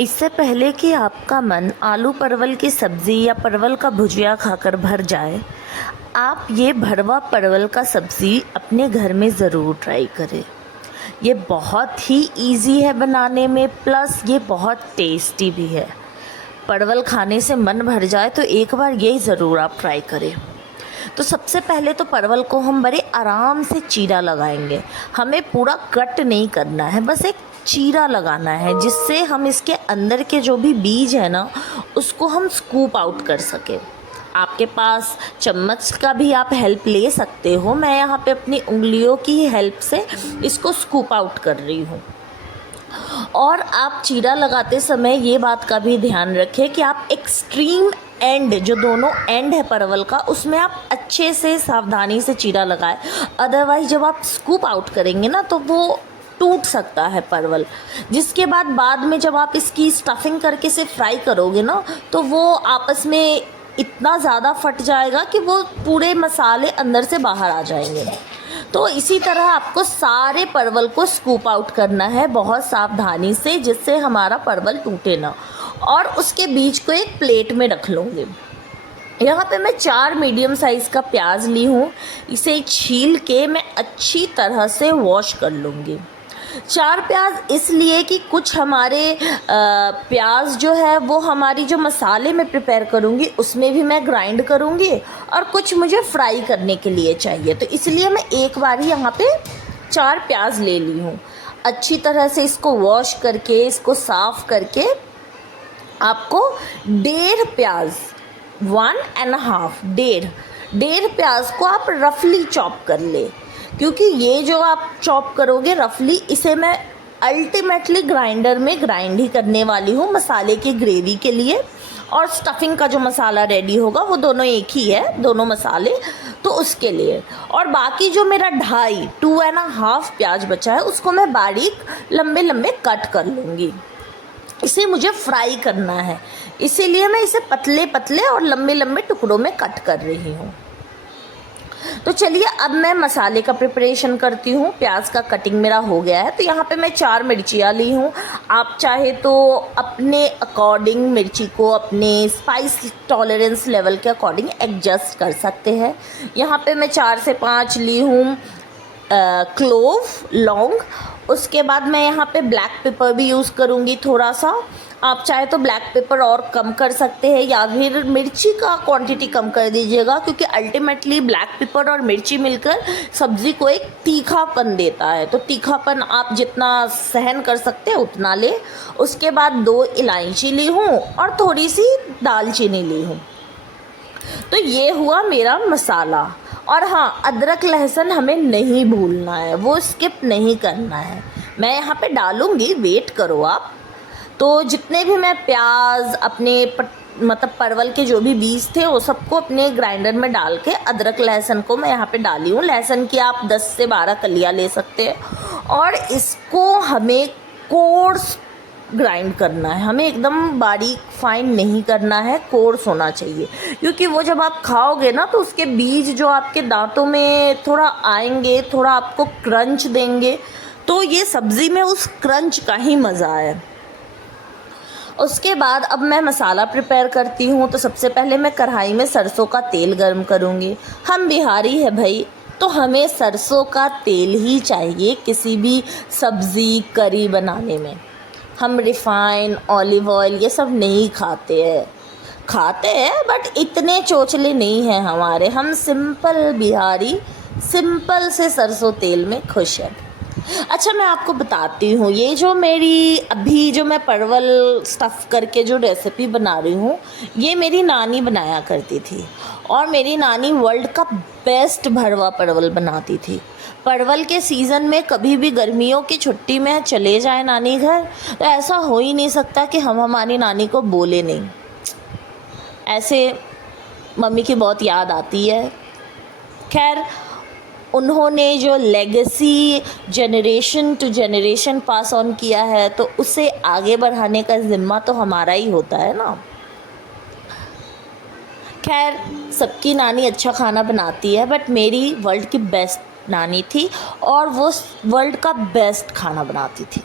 इससे पहले कि आपका मन आलू परवल की सब्ज़ी या परवल का भुजिया खाकर भर जाए, आप ये भरवा परवल का सब्ज़ी अपने घर में ज़रूर ट्राई करें। ये बहुत ही इजी है बनाने में, प्लस ये बहुत टेस्टी भी है। परवल खाने से मन भर जाए तो एक बार ये ज़रूर आप ट्राई करें। तो सबसे पहले तो परवल को हम बड़े आराम से चीरा लगाएंगे। हमें पूरा कट नहीं करना है, बस एक चीरा लगाना है, जिससे हम इसके अंदर के जो भी बीज है ना, उसको हम स्कूप आउट कर सकें। आपके पास चम्मच का भी आप हेल्प ले सकते हो। मैं यहाँ पे अपनी उंगलियों की हेल्प से इसको स्कूप आउट कर रही हूँ। और आप चीरा लगाते समय ये बात का भी ध्यान रखें कि आप एक्सट्रीम एंड, जो दोनों एंड है परवल का, उसमें आप अच्छे से सावधानी से चीरा लगाएं। अदरवाइज़ जब आप स्कूप आउट करेंगे ना, तो वो टूट सकता है परवल, जिसके बाद में जब आप इसकी स्टफिंग करके इसे फ्राई करोगे ना, तो वो आपस में इतना ज़्यादा फट जाएगा कि वो पूरे मसाले अंदर से बाहर आ जाएंगे। तो इसी तरह आपको सारे परवल को स्कूप आउट करना है बहुत सावधानी से, जिससे हमारा परवल टूटे ना। और उसके बीज को एक प्लेट में रख लूँगी। यहाँ पे मैं 4 मीडियम साइज़ का प्याज ली हूँ। इसे छील के मैं अच्छी तरह से वॉश कर लूँगी। 4 प्याज इसलिए कि कुछ हमारे प्याज जो है वो हमारी जो मसाले में प्रिपेयर करूँगी उसमें भी मैं ग्राइंड करूँगी, और कुछ मुझे फ्राई करने के लिए चाहिए। तो इसलिए मैं एक बार ही यहाँ पे 4 प्याज ले ली हूँ। अच्छी तरह से इसको वॉश करके, इसको साफ़ करके, आपको 1.5 प्याज, 1.5 डेढ़ प्याज को आप रफली चॉप कर ले, क्योंकि ये जो आप चॉप करोगे रफली, इसे मैं अल्टीमेटली ग्राइंडर में ग्राइंड ही करने वाली हूँ मसाले की ग्रेवी के लिए। और स्टफिंग का जो मसाला रेडी होगा वो दोनों एक ही है, दोनों मसाले, तो उसके लिए। और बाकी जो मेरा 2.5 प्याज बचा है, उसको मैं बारीक लंबे लंबे कट कर लूँगी। इसे मुझे फ्राई करना है, इसीलिए मैं इसे पतले पतले और लंबे लंबे टुकड़ों में कट कर रही हूँ। तो चलिए अब मैं मसाले का प्रिपरेशन करती हूँ। प्याज का कटिंग मेरा हो गया है। तो यहाँ पे मैं 4 मिर्चियाँ ली हूँ। आप चाहे तो अपने अकॉर्डिंग मिर्ची को अपने स्पाइस टॉलरेंस लेवल के अकॉर्डिंग एडजस्ट कर सकते हैं। यहाँ पे मैं 4 से 5 ली हूँ क्लोव, लौंग। उसके बाद मैं यहाँ पे ब्लैक पेपर भी यूज़ करूँगी थोड़ा सा। आप चाहे तो ब्लैक पेपर और कम कर सकते हैं, या फिर मिर्ची का क्वांटिटी कम कर दीजिएगा, क्योंकि अल्टीमेटली ब्लैक पेपर और मिर्ची मिलकर सब्ज़ी को एक तीखापन देता है। तो तीखापन आप जितना सहन कर सकते हैं उतना ले। उसके बाद 2 इलायची ली हूँ और थोड़ी सी दालचीनी ली हूँ। तो ये हुआ मेरा मसाला। और हाँ, अदरक लहसुन हमें नहीं भूलना है, वो स्किप नहीं करना है। मैं यहाँ पे डालूँगी, वेट करो आप। तो जितने भी मैं प्याज अपने मतलब परवल के जो भी बीज थे वो सबको अपने ग्राइंडर में डाल के अदरक लहसुन को मैं यहाँ पे डाली हूँ। लहसुन की आप 10 से 12 कलियाँ ले सकते हैं। और इसको हमें कोर्स ग्राइंड करना है, हमें एकदम बारीक फाइन नहीं करना है, कोर्स होना चाहिए। क्योंकि वो जब आप खाओगे ना, तो उसके बीज जो आपके दांतों में थोड़ा आएंगे, थोड़ा आपको क्रंच देंगे, तो ये सब्ज़ी में उस क्रंच का ही मज़ा है। उसके बाद अब मैं मसाला प्रिपेयर करती हूँ। तो सबसे पहले मैं कढ़ाई में सरसों का तेल गर्म करूँगी। हम बिहारी है भाई, तो हमें सरसों का तेल ही चाहिए किसी भी सब्ज़ी करी बनाने में। हम रिफ़ाइन, ऑलिव ऑयल ये सब नहीं खाते हैं, बट इतने चोचले नहीं हैं हमारे। हम सिंपल बिहारी, सिंपल से सरसों तेल में खुश हैं। अच्छा, मैं आपको बताती हूँ, ये जो मेरी अभी जो मैं परवल स्टफ़ करके जो रेसिपी बना रही हूँ, ये मेरी नानी बनाया करती थी। और मेरी नानी वर्ल्ड का बेस्ट भरवा परवल बनाती थी। परवल के सीज़न में कभी भी गर्मियों की छुट्टी में चले जाए नानी घर, तो ऐसा हो ही नहीं सकता कि हम हमारी नानी को बोले नहीं। ऐसे मम्मी की बहुत याद आती है। खैर, उन्होंने जो legacy generation to generation pass on किया है, तो उसे आगे बढ़ाने का ज़िम्मा तो हमारा ही होता है ना। खैर, सबकी नानी अच्छा खाना बनाती है, बट मेरी वर्ल्ड की बेस्ट नानी थी और वो वर्ल्ड का बेस्ट खाना बनाती थी।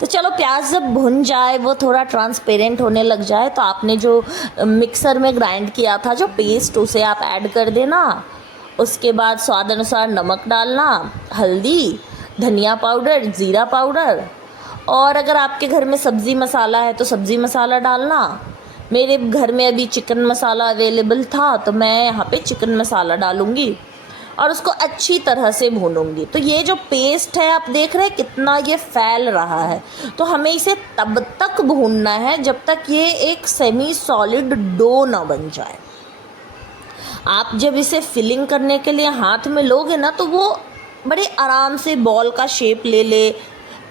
तो चलो प्याज जब भुन जाए, वो थोड़ा ट्रांसपेरेंट होने लग जाए, तो आपने जो मिक्सर में ग्राइंड किया था जो पेस्ट, उसे आप ऐड कर देना। उसके बाद स्वाद अनुसार नमक डालना, हल्दी, धनिया पाउडर, ज़ीरा पाउडर, और अगर आपके घर में सब्ज़ी मसाला है तो सब्ज़ी मसाला डालना। मेरे घर में अभी चिकन मसाला अवेलेबल था तो मैं यहाँ पे चिकन मसाला डालूँगी और उसको अच्छी तरह से भूनूंगी। तो ये जो पेस्ट है, आप देख रहे हैं कितना ये फैल रहा है, तो हमें इसे तब तक भूनना है जब तक ये एक सेमी सॉलिड डो ना बन जाए। आप जब इसे फिलिंग करने के लिए हाथ में लोगे ना, तो वो बड़े आराम से बॉल का शेप ले ले।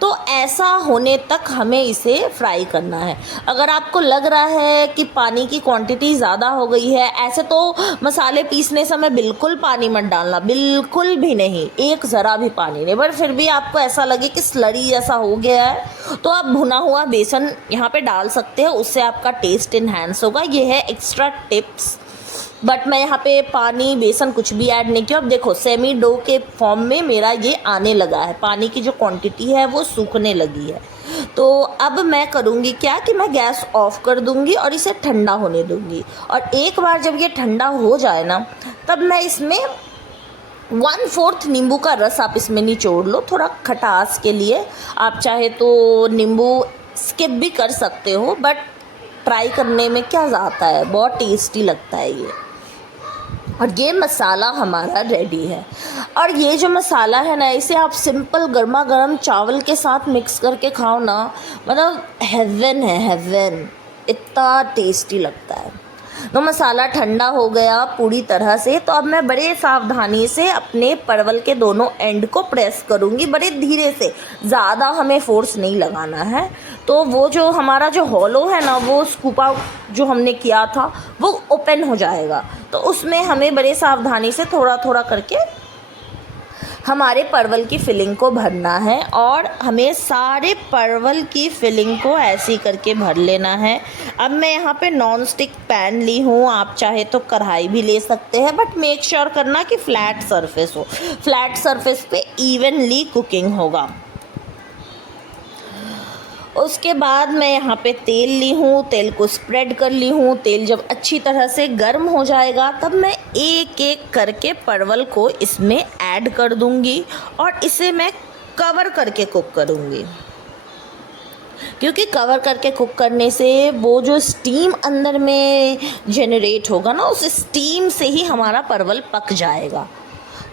तो ऐसा होने तक हमें इसे फ्राई करना है। अगर आपको लग रहा है कि पानी की क्वांटिटी ज़्यादा हो गई है, ऐसे तो मसाले पीसने समय बिल्कुल पानी मत डालना, बिल्कुल भी नहीं, एक ज़रा भी पानी नहीं। पर फिर भी आपको ऐसा लगे कि स्लरी जैसा हो गया है, तो आप भुना हुआ बेसन यहाँ पे डाल सकते हैं, उससे आपका टेस्ट इन्हेंस होगा। ये है एक्स्ट्रा टिप्स। बट मैं यहाँ पे पानी बेसन कुछ भी ऐड नहीं किया। अब देखो सेमी डो के फॉर्म में मेरा ये आने लगा है, पानी की जो क्वांटिटी है वो सूखने लगी है। तो अब मैं करूँगी क्या कि मैं गैस ऑफ कर दूँगी और इसे ठंडा होने दूँगी। और एक बार जब ये ठंडा हो जाए ना, तब मैं इसमें 1/4 नींबू का रस आप इसमें निचोड़ लो, थोड़ा खटास के लिए। आप चाहे तो नींबू स्किप भी कर सकते हो, बट ट्राई करने में क्या जाता है, बहुत टेस्टी लगता है ये। और ये मसाला हमारा रेडी है। और ये जो मसाला है ना, इसे आप सिंपल गर्मा गर्म चावल के साथ मिक्स करके खाओ ना, मतलब हेवन है, हेवन, इतना टेस्टी लगता है। तो मसाला ठंडा हो गया पूरी तरह से, तो अब मैं बड़े सावधानी से अपने परवल के दोनों एंड को प्रेस करूँगी, बड़े धीरे से, ज़्यादा हमें फोर्स नहीं लगाना है। तो वो जो हमारा जो हॉलो है ना, वो स्कूप आउट जो हमने किया था वो ओपन हो जाएगा। तो उसमें हमें बड़े सावधानी से थोड़ा थोड़ा करके हमारे परवल की फिलिंग को भरना है। और हमें सारे परवल की फिलिंग को ऐसे ही करके भर लेना है। अब मैं यहाँ पे नॉन स्टिक पैन ली हूँ, आप चाहे तो कढ़ाई भी ले सकते हैं, बट मेक श्योर करना कि फ्लैट सरफेस हो, फ्लैट सरफेस पे इवनली कुकिंग होगा। उसके बाद मैं यहाँ पे तेल ली हूँ, तेल को स्प्रेड कर ली हूँ। तेल जब अच्छी तरह से गर्म हो जाएगा, तब मैं एक एक करके परवल को इसमें ऐड कर दूँगी और इसे मैं कवर करके कुक करूँगी, क्योंकि कवर करके कुक करने से वो जो स्टीम अंदर में जनरेट होगा ना, उस स्टीम से ही हमारा परवल पक जाएगा।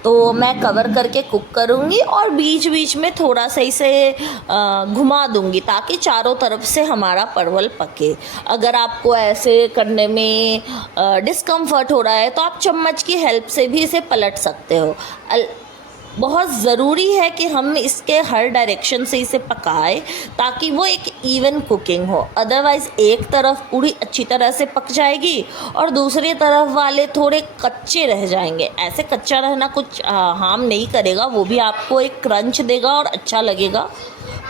तो मैं कवर करके कुक करूँगी और बीच बीच में थोड़ा सा इसे घुमा दूँगी ताकि चारों तरफ से हमारा परवल पके। अगर आपको ऐसे करने में डिस्कम्फर्ट हो रहा है तो आप चम्मच की हेल्प से भी इसे पलट सकते हो। बहुत ज़रूरी है कि हम इसके हर डायरेक्शन से इसे पकाएं ताकि वो एक इवन कुकिंग हो। अदरवाइज़ एक तरफ पूरी अच्छी तरह से पक जाएगी और दूसरी तरफ वाले थोड़े कच्चे रह जाएंगे। ऐसे कच्चा रहना कुछ हार्म नहीं करेगा, वो भी आपको एक क्रंच देगा और अच्छा लगेगा।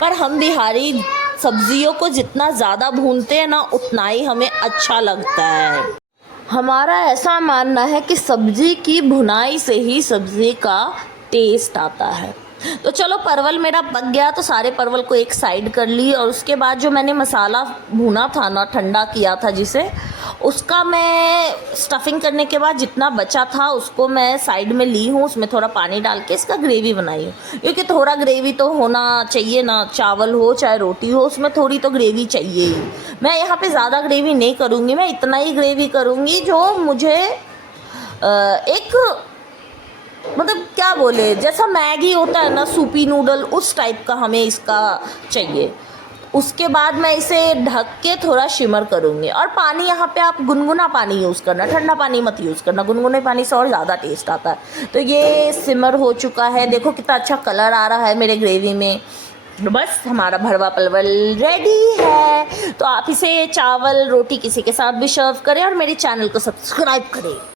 पर हम बिहारी सब्जियों को जितना ज़्यादा भूनते हैं ना, उतना ही हमें अच्छा लगता है। हमारा ऐसा मानना है कि सब्ज़ी की भुनाई से ही सब्ज़ी का टेस्ट आता है। तो चलो परवल मेरा पक गया, तो सारे परवल को एक साइड कर ली। और उसके बाद जो मैंने मसाला भुना था ना, ठंडा किया था जिसे, उसका मैं स्टफिंग करने के बाद जितना बचा था उसको मैं साइड में ली हूँ। उसमें थोड़ा पानी डाल के इसका ग्रेवी बनाई हूँ, क्योंकि थोड़ा ग्रेवी तो होना चाहिए ना, चावल हो चाहे रोटी हो, उसमें थोड़ी तो ग्रेवी चाहिए ही। मैं यहाँ पे ज़्यादा ग्रेवी नहीं करूँगी, मैं इतना ही ग्रेवी करूँगी जो मुझे एक मतलब क्या बोले, जैसा मैगी होता है ना, सूपी नूडल, उस टाइप का हमें इसका चाहिए। उसके बाद मैं इसे ढक के थोड़ा शिमर करूँगी। और पानी यहाँ पे आप गुनगुना पानी यूज़ करना, ठंडा पानी मत यूज़ करना, गुनगुने पानी से और ज़्यादा टेस्ट आता है। तो ये सिमर हो चुका है, देखो कितना अच्छा कलर आ रहा है मेरे ग्रेवी में। बस हमारा भरवा परवल रेडी है। तो आप इसे चावल रोटी किसी के साथ भी सर्व करें और मेरे चैनल को सब्सक्राइब करें।